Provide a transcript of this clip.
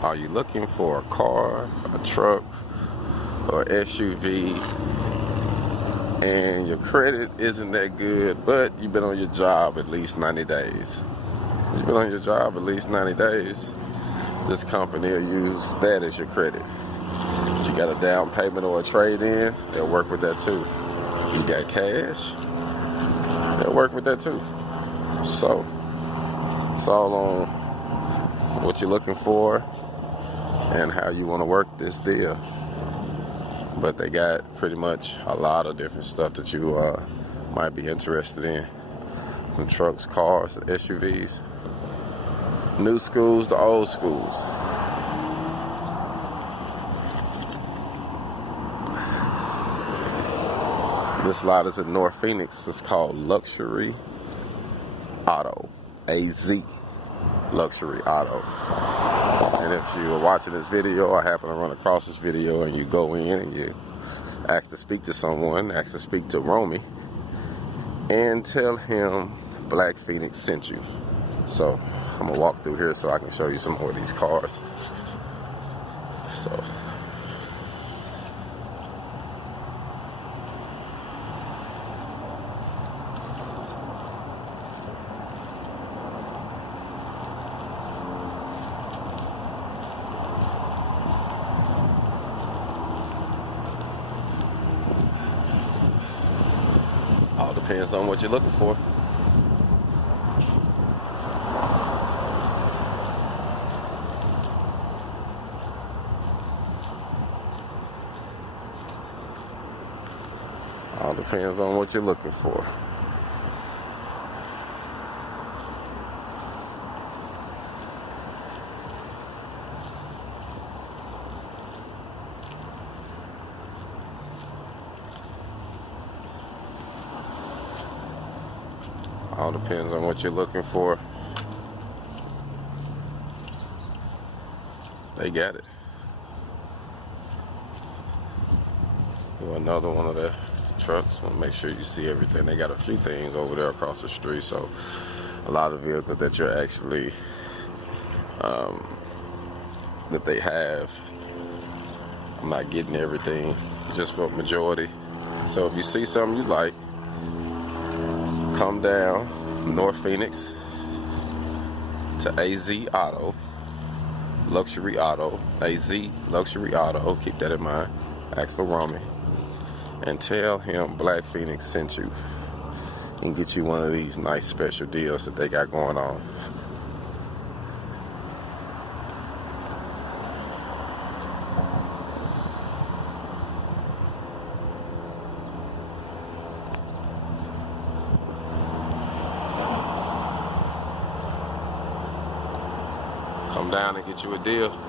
Are you looking for a car, a truck, or SUV, and your credit isn't that good, but you've been on your job at least 90 days? You've been on your job at least 90 days. This company will use that as your credit. You got a down payment or a trade-in, they'll work with that too. You got cash, they'll work with that too. So it's all on what you're looking for and how you want to work this deal. But they got pretty much a lot of different stuff that you might be interested in, from trucks, cars, SUVs, new schools to old schools. This lot is in North Phoenix. It's called Luxury Auto, AZ Luxury Auto. And if you are watching this video or happen to run across this video and you go in and you ask to speak to someone, ask to speak to Romy, and tell him Black Phoenix sent you. So I'm gonna walk through here so I can show you some more of these cars. So all depends on what you're looking for. All depends on what you're looking for. All depends on what you're looking for. They got it. Well, another one of the trucks. Want to make sure you see everything. They got a few things over there across the street, so a lot of vehicles that you're actually that they have. I'm not getting everything, just what majority. So if you see something you like, come down North Phoenix to AZ Auto, Luxury Auto, AZ Luxury Auto. Keep that in mind. Ask for Romy and tell him Black Phoenix sent you, and get you one of these nice special deals that they got going on. Come down and get you a deal.